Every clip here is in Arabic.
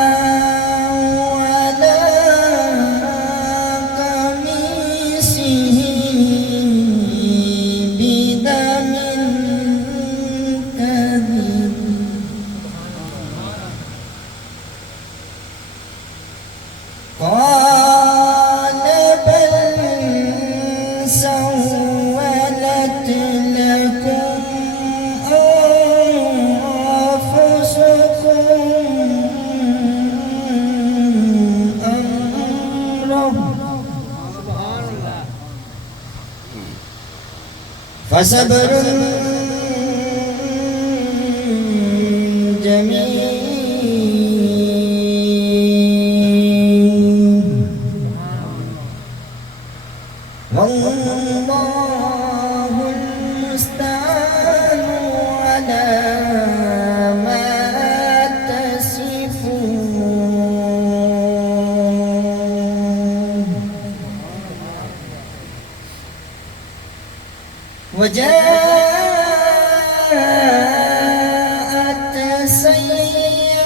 وجاءوا على قميصه بدم كذب قال بل سولت لكم أنفسكم أمرا فصبر جميل والله المستعان على ما تصفون وجاءت سيارة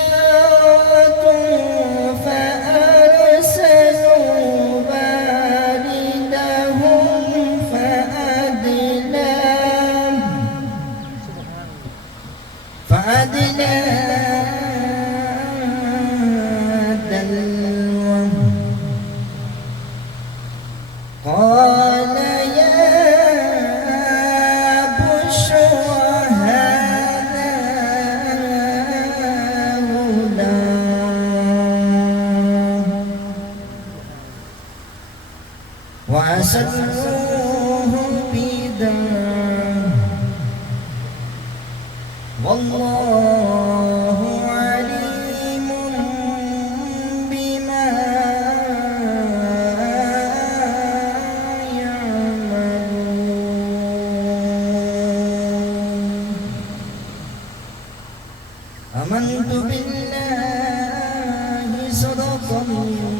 فأرسلوا واردهم فأدلى دلوه قال يا بشرى هذا غلام وأسروه بدار والله عليم بما يعملون آمنت بالله صدق الله